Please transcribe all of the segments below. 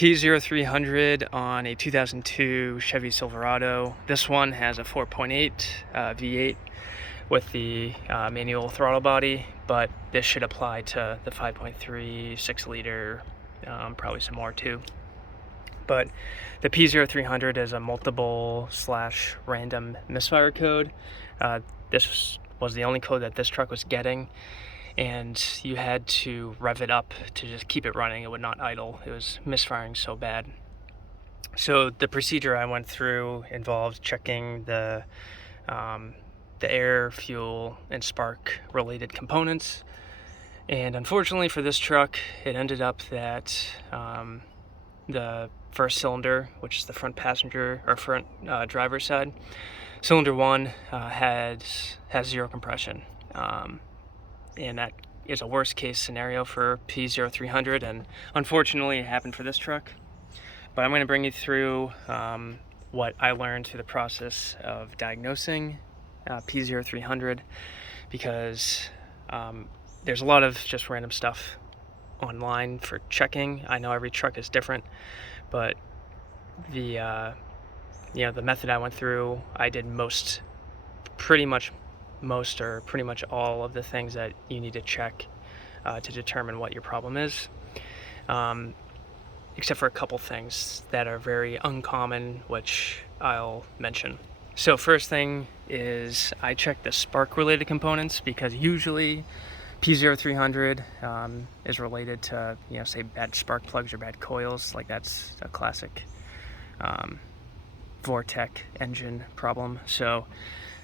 P0300 on a 2002 Chevy Silverado. This one has a 4.8 V8 with the manual throttle body, but this should apply to the 5.3, 6 liter, probably some more too. But the P0300 is a multiple/random misfire code. This was the only code that this truck was getting, and you had to rev it up to just keep it running. It would not idle. It was misfiring so bad. So the procedure I went through involved checking the air, fuel, and spark related components. And unfortunately for this truck, it ended up that the first cylinder, which is the front passenger or front driver's side, cylinder 1 has zero compression. And that is a worst case scenario for P0300, and unfortunately it happened for this truck. But I'm going to bring you through what I learned through the process of diagnosing P0300, because there's a lot of just random stuff online for checking. I know every truck is different, but the method I went through, I did pretty much all of the things that you need to check to determine what your problem is, except for a couple things that are very uncommon, which I'll mention. So first thing is I check the spark related components, because usually P0300 is related to, say bad spark plugs or bad coils. Like that's a classic Vortec engine problem. So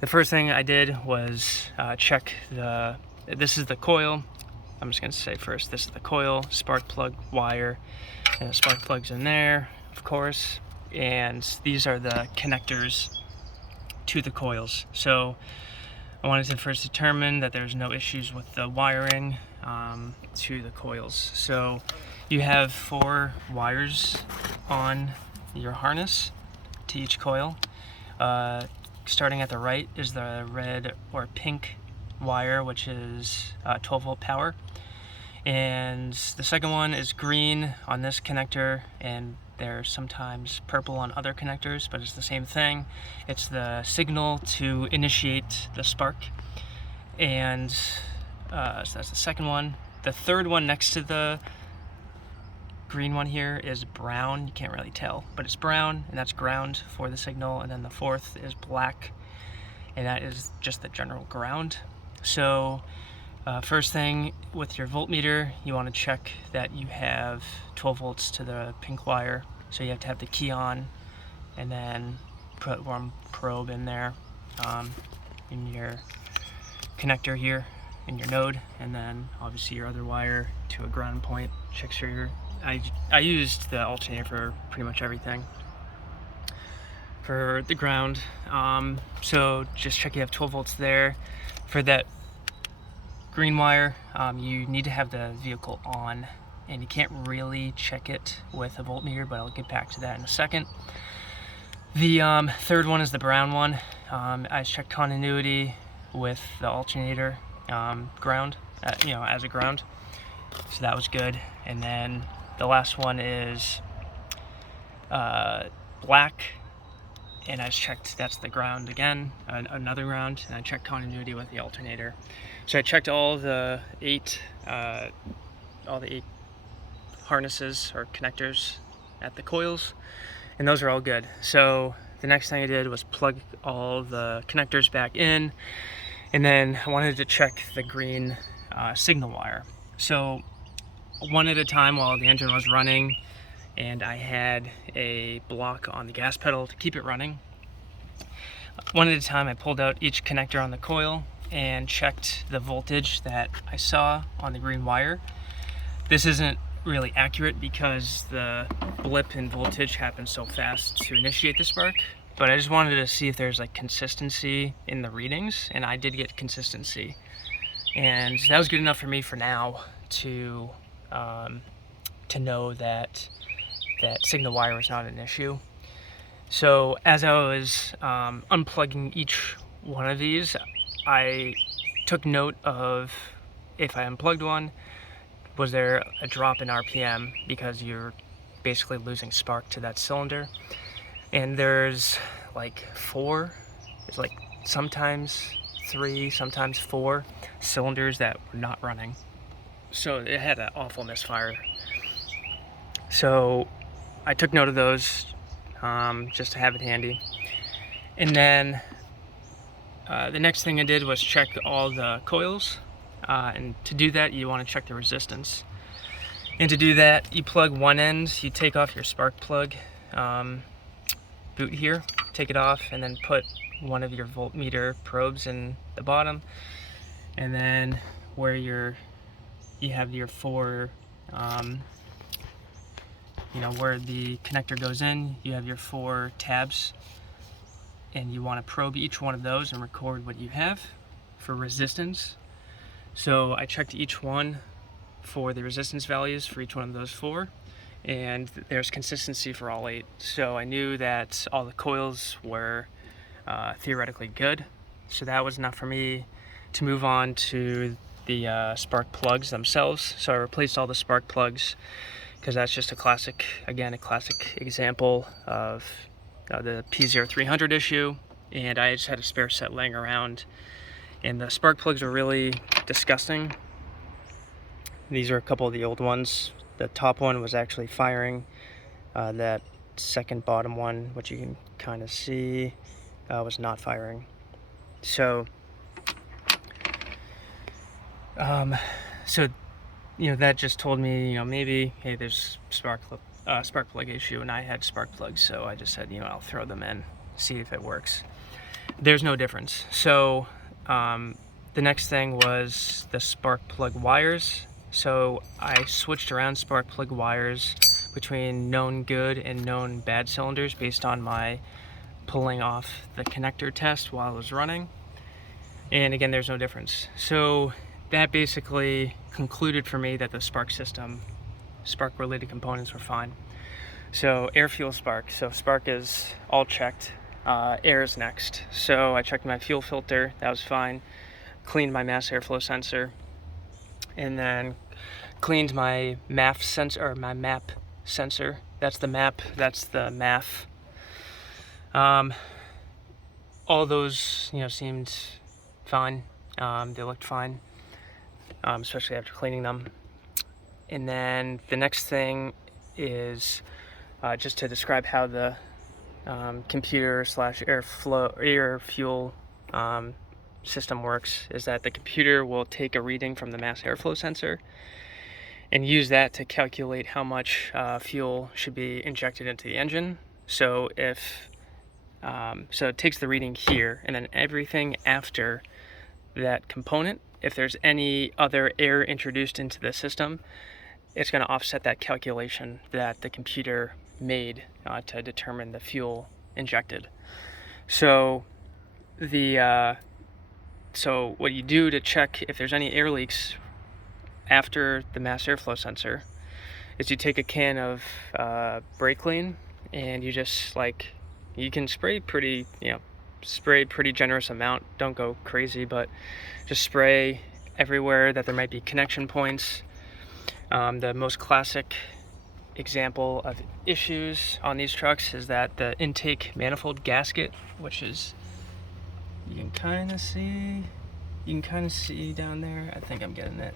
the first thing I did was check this is the coil. I'm just going to say first, this is the coil, spark plug wire, and the spark plug's in there, of course. And these are the connectors to the coils. So I wanted to first determine that there's no issues with the wiring to the coils. So you have 4 wires on your harness to each coil. Starting at the right is the red or pink wire, which is 12 volt power. And the second one is green on this connector, and they're sometimes purple on other connectors, but it's the same thing. It's the signal to initiate the spark. And so that's the second one. The third one next to the green one here is brown. You can't really tell, but it's brown, and that's ground for the signal. And then the fourth is black, and that is just the general ground. So first thing with your voltmeter, you want to check that you have 12 volts to the pink wire. So you have to have the key on, and then put one probe in there in your connector here in your node, and then obviously your other wire to a ground point. Check sure I used the alternator for pretty much everything for the ground. So just check you have 12 volts there. For that green wire, you need to have the vehicle on, and you can't really check it with a voltmeter, but I'll get back to that in a second. The third one is the brown one. I checked continuity with the alternator ground, as a ground, so that was good. And then the last one is black, and I just checked that's the ground again, another ground, and I checked continuity with the alternator. So I checked all the 8 harnesses or connectors at the coils, and those are all good. So the next thing I did was plug all the connectors back in, and then I wanted to check the green signal wire. So one at a time while the engine was running, and I had a block on the gas pedal to keep it running. One at a time, I pulled out each connector on the coil and checked the voltage that I saw on the green wire. This isn't really accurate because the blip in voltage happens so fast to initiate the spark, but I just wanted to see if there's like consistency in the readings, and I did get consistency, and that was good enough for me for now to know that signal wire was not an issue. So as I was unplugging each one of these, I took note of, if I unplugged one, was there a drop in RPM, because you're basically losing spark to that cylinder. And there's like sometimes 3, sometimes 4 cylinders that were not running. So it had an awful misfire. So I took note of those just to have it handy. And then the next thing I did was check all the coils. And to do that, you want to check the resistance. And to do that, you plug one end, you take off your spark plug boot here, take it off, and then put one of your voltmeter probes in the bottom. And then where you have your 4, where the connector goes in, you have your 4 tabs, and you want to probe each one of those and record what you have for resistance. So I checked each one for the resistance values for each one of those 4, and there's consistency for all 8. So I knew that all the coils were theoretically good. So that was enough for me to move on to the spark plugs themselves. So I replaced all the spark plugs because that's just a classic example of the P0300 issue, and I just had a spare set laying around, and the spark plugs are really disgusting. These are a couple of the old ones. The top one was actually firing. That second bottom one, which you can kind of see, was not firing. So that just told me, maybe, hey, there's spark plug issue, and I had spark plugs, so I just said, I'll throw them in, see if it works. There's no difference. So the next thing was the spark plug wires. So I switched around spark plug wires between known good and known bad cylinders based on my pulling off the connector test while I was running. And again, there's no difference. So that basically concluded for me that the spark related components were fine. So air, fuel, spark. So spark is all checked. Air is next. So I checked my fuel filter, that was fine. Cleaned my mass airflow sensor, and then cleaned my MAF sensor, or my MAP sensor. That's the MAP, that's the MAF. All those, seemed fine. They looked fine, especially after cleaning them. And then the next thing is just to describe how the computer / air fuel system works, is that the computer will take a reading from the mass airflow sensor and use that to calculate how much fuel should be injected into the engine. So it takes the reading here, and then everything after that component, if there's any other air introduced into the system, it's going to offset that calculation that the computer made to determine the fuel injected. So so what you do to check if there's any air leaks after the mass airflow sensor is you take a can of brake clean, and you just you can spray pretty generous amount. Don't go crazy, but just spray everywhere that there might be connection points. The most classic example of issues on these trucks is that the intake manifold gasket, which is, you can kind of see down there. I think I'm getting it.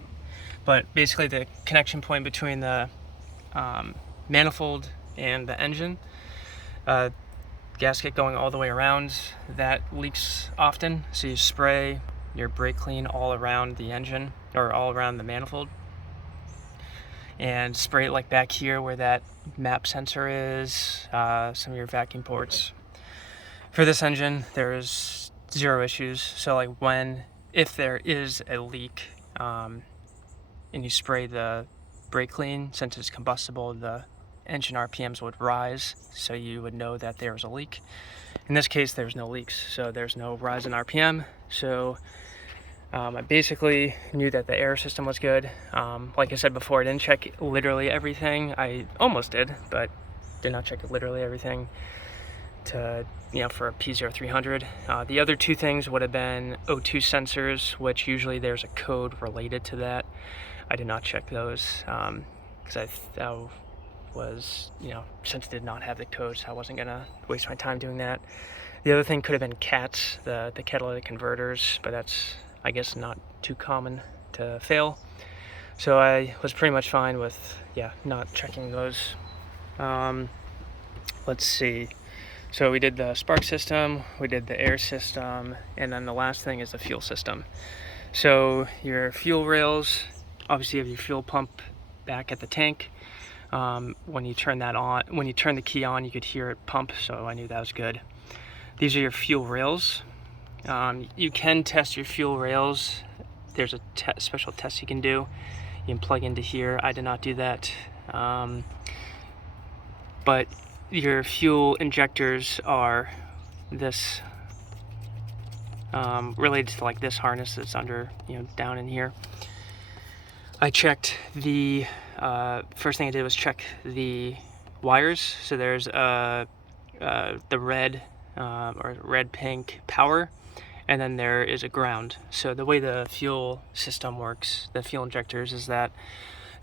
But basically the connection point between the manifold and the engine, gasket going all the way around, that leaks often. So you spray your brake clean all around the engine, or all around the manifold, and spray it back here where that MAP sensor is, some of your vacuum ports. For this engine, there's 0 issues. So if there is a leak, and you spray the brake clean, since it's combustible, the engine RPMs would rise, so you would know that there was a leak. In this case, there's no leaks, so there's no rise in RPM. So I basically knew that the air system was good. Like I said before, I didn't check literally everything. I almost did, but did not check literally everything for a P0300. The other 2 things would have been O2 sensors, which usually there's a code related to that. I did not check those because was, since it did not have the code, so I wasn't gonna waste my time doing that. The other thing could have been CATs, the catalytic converters, but that's, I guess, not too common to fail. So I was pretty much fine with, not checking those. Let's see. So we did the spark system, we did the air system, and then the last thing is the fuel system. So your fuel rails, obviously you have your fuel pump back at the tank. When you turn that on, when you turn the key on, you could hear it pump, so I knew that was good. These are your fuel rails. You can test your fuel rails. There's a special test you can do. You can plug into here. I did not do that. But your fuel injectors are this, related to like this harness that's under, down in here. I checked the, first thing I did was check the wires. So there's the red, or red-pink power, and then there is a ground. So the way the fuel system works, the fuel injectors, is that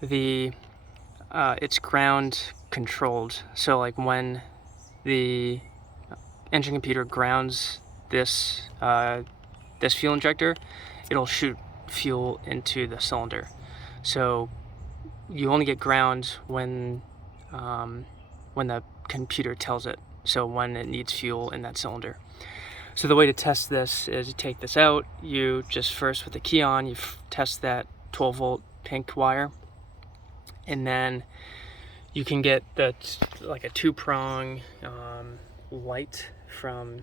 it's ground controlled. So like when the engine computer grounds this fuel injector, it'll shoot fuel into the cylinder. So you only get ground when the computer tells it, so when it needs fuel in that cylinder. So the way to test this is you take this out, you just first with the key on, you test that 12 volt pink wire, and then you can get like a 2-prong light from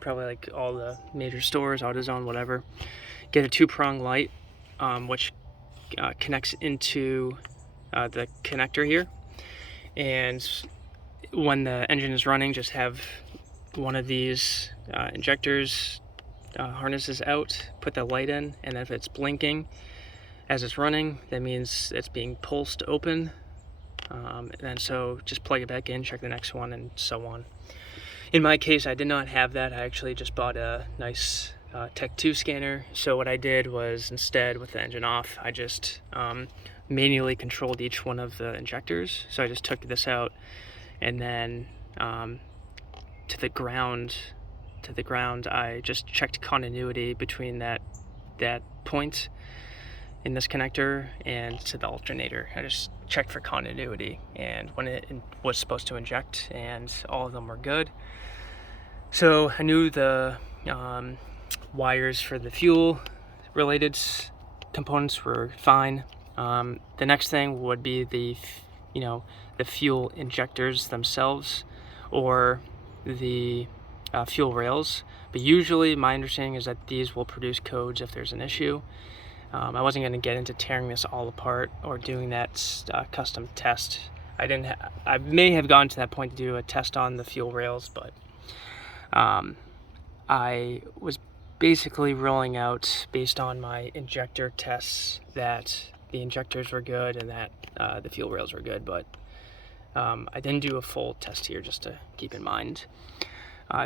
probably like all the major stores, AutoZone, whatever. Get a 2-prong light, which connects into the connector here, and when the engine is running, just have one of these injectors harnesses out, put the light in, and if it's blinking as it's running, that means it's being pulsed open, and so just plug it back in, check the next one, and so on. In my case, I did not have that. I actually just bought a nice Tech 2 scanner. So what I did was, instead, with the engine off, I just manually controlled each one of the injectors. So I just took this out, and then to the ground, I just checked continuity between that point in this connector and to the alternator. I just checked for continuity, and when it was supposed to inject, and all of them were good. So I knew the wires for the fuel related components were fine. The next thing would be the fuel injectors themselves, or the fuel rails. But usually my understanding is that these will produce codes if there's an issue. I wasn't going to get into tearing this all apart or doing that custom test. I may have gone to that point to do a test on the fuel rails, but I was basically rolling out, based on my injector tests, that the injectors were good and that the fuel rails were good, but I didn't do a full test here, just to keep in mind,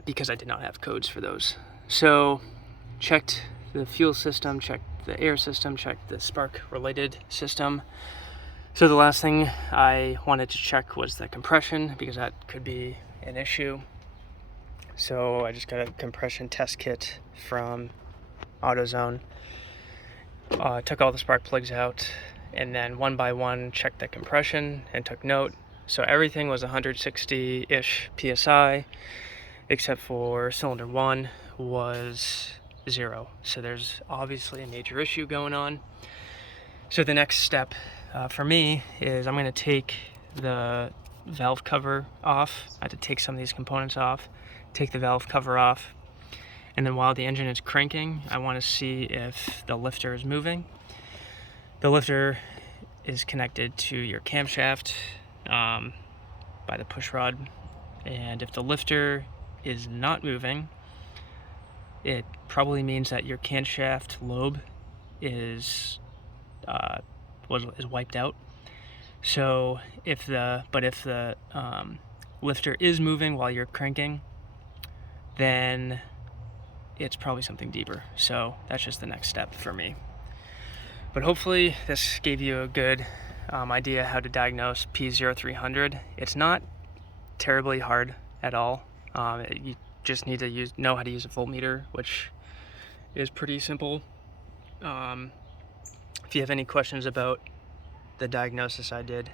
because I did not have codes for those. So checked the fuel system, checked the air system, checked the spark related system. So the last thing I wanted to check was the compression, because that could be an issue. So I just got a compression test kit from AutoZone, took all the spark plugs out, and then one by one checked the compression and took note. So everything was 160-ish PSI, except for cylinder 1 was 0. So there's obviously a major issue going on. So the next step for me is I'm going to take the valve cover off. I had to take some of these components off, take the valve cover off, and then while the engine is cranking, I want to see if the lifter is moving. The lifter is connected to your camshaft by the push rod, and if the lifter is not moving, it probably means that your camshaft lobe is wiped out. So if the lifter is moving while you're cranking, then it's probably something deeper. So that's just the next step for me. But hopefully this gave you a good idea how to diagnose P0300. It's not terribly hard at all. You just need to know how to use a voltmeter, which is pretty simple. If you have any questions about the diagnosis I did,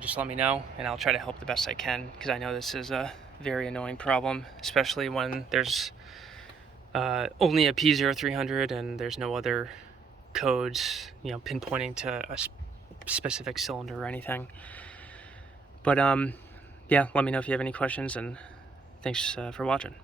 just let me know and I'll try to help the best I can, because I know this is a very annoying problem, especially when there's only a P0300 and there's no other codes, pinpointing to a specific cylinder or anything. But yeah, let me know if you have any questions, and thanks for watching.